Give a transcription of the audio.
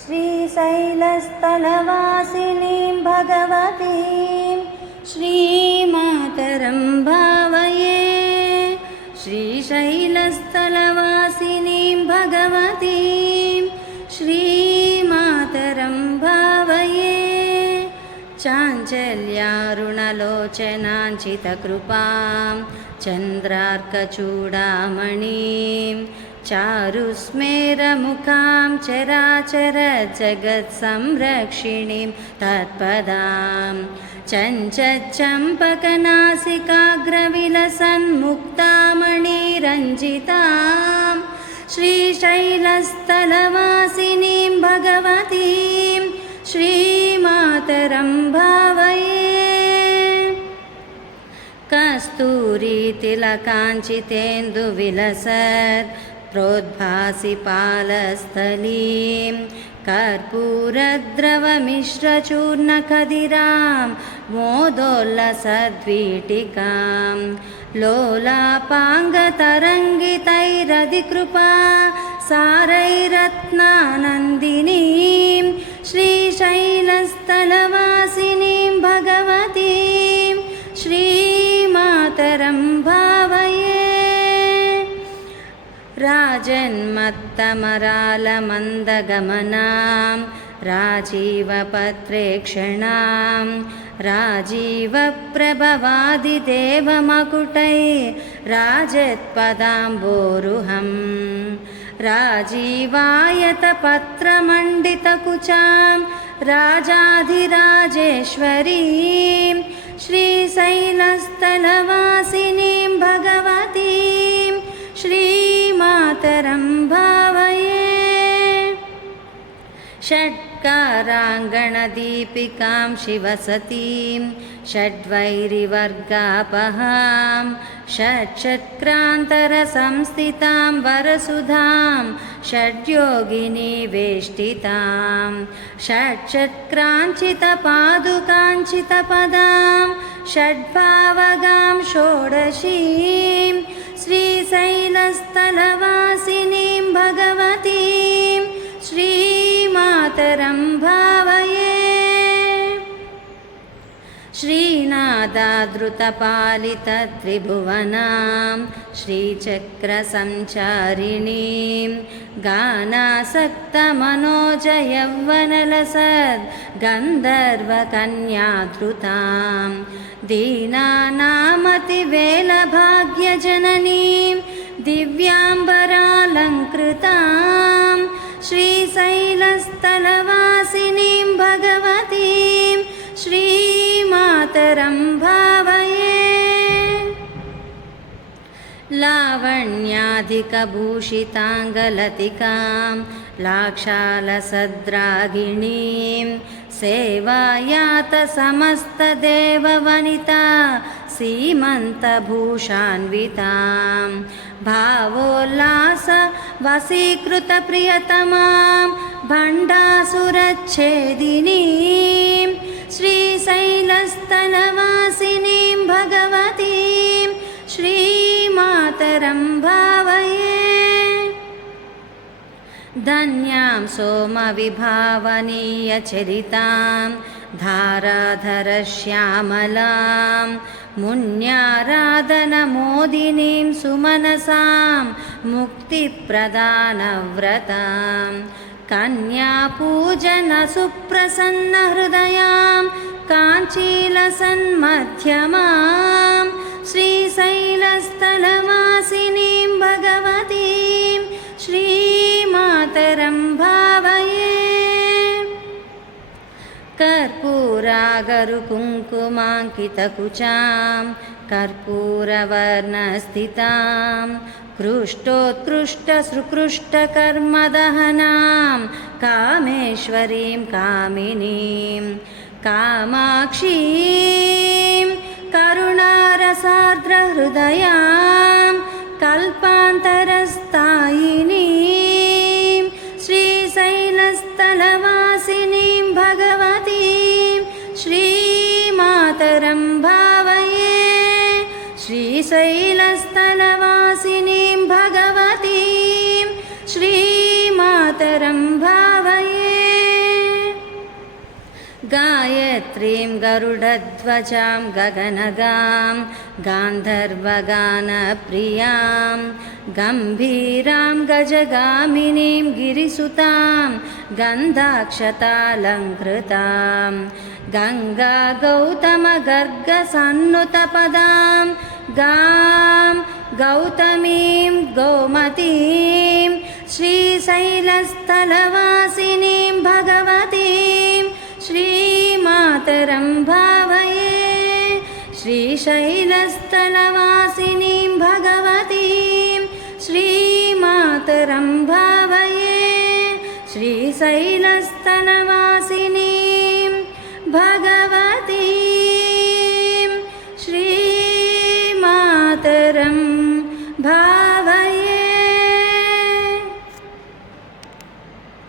श्रीशैलस्थलवासिनीं भगवतीं श्रीमातरं भावये। श्रीशैलस्थलवासिनीं भगवतीं श्रीमातरं भावये। चाञ्चल्यारुणलोचनाञ्चितकृपां चन्द्रार्कचूडामणिं चारुस्मेरमुखां चराचरजगत्संरक्षिणीं तत्पदां चञ्चच्चम्पकनासिकाग्रविलसन्मुक्तामणिरञ्जितां श्रीशैलस्थलवासिनीं भगवतीं श्रीमातरं भावये। कस्तूरीतिलकाञ्चितेन्दुविलसत् प्रोद्भासि पालस्थलीं कर्पूरद्रवमिश्रचूर्णखदिरां मोदोल्लसद्वीटिकां लोलापाङ्गतरङ्गितैरधिकृपा सारैरत्नानन्दिनीं श्रीशैलस्थलवासिनीं भगवतीं श्रीमातरं भावये। राजन्मत्तमरालमन्दगमनां राजीवपत्रेक्षणां राजीवप्रभवादिदेवमकुटैराजत्पदाम्बोरुहं राजीवायतपत्रमण्डितकुचां राजाधिराजेश्वरीं श्रीशैलस्थलवासिनीं भगवतीं श्रीमातरं भावये। षट्काराङ्गणदीपिकां शिवसतीं षड्वैरिवर्गापहां षट्षट्क्रान्तरसंस्थितां वरसुधां षड्योगिनीवेष्टितां षट्षट्क्राञ्चितपादुकाञ्चितपदां षड्भावगां षोडशीं श्रीशैलस्थलवासिनीं भगवतीं श्रीमातरं भावये। श्रीनादादृतपालितत्रिभुवनां श्रीचक्रसञ्चारिणीं गानासक्तमनोजयौवनलसद् गन्धर्वकन्याधृतां दीनानामतिवेलभाग्यजननीं दिव्याम्बरालङ्कृतां श्रीशैलस्थलवासिनीं भगवतीं श्रीमातरं भावये। लावण्याधिकभूषिताङ्गलतिकां लाक्षालसद्रागिणीं सेवायातसमस्तदेववनिता सीमन्तभूषान्वितां भावोल्लासवशीकृतप्रियतमां भण्डासुरच्छेदिनीं श्रीशैलस्थलवासिनीं भगवतीं श्रीमातरं भावये। धन्यां सोमविभावनीयचरितां धाराधरश्यामलां मुन्याराधनमोदिनीं सुमनसां मुक्तिप्रदानव्रतां कन्यापूजनसुप्रसन्नहृदयां काञ्चीलसन्मध्यमां श्रीशैलस्थलवासिनीं भगवतीं श्रीमातरं भावये। कर्पूरागरुकुङ्कुमाङ्कितकुचां कर्पूरवर्णस्थितां कृष्टोत्कृष्टसुकृष्टकर्मदहनां कामेश्वरीं कामिनीं कामाक्षीं करुणारसार्द्रहृदयां कल्पान्तरस्थायिनीं श्रीशैलस्थलवासिनीं भगवतीं श्रीमातरं भावये। श्रीशैलस्थलवासिनीं भगवतीं श्रीमातरं भावये। गायत्रीं गरुडध्वजां गगनगां गान्धर्वगानप्रियां गम्भीरां गजगामिनीं गिरिसुतां गन्धाक्षतालङ्कृतां गङ्गागौतमगर्गसन्नुतपदां गां गौतमीं गोमतीं श्रीशैलस्थलवासिनीं भगवतीं श्रीमातरं भावये श्रीशैलस्थलवासिनीं भगवतीं श्रीमातरं भावये श्रीशैलस्थलवासिनीं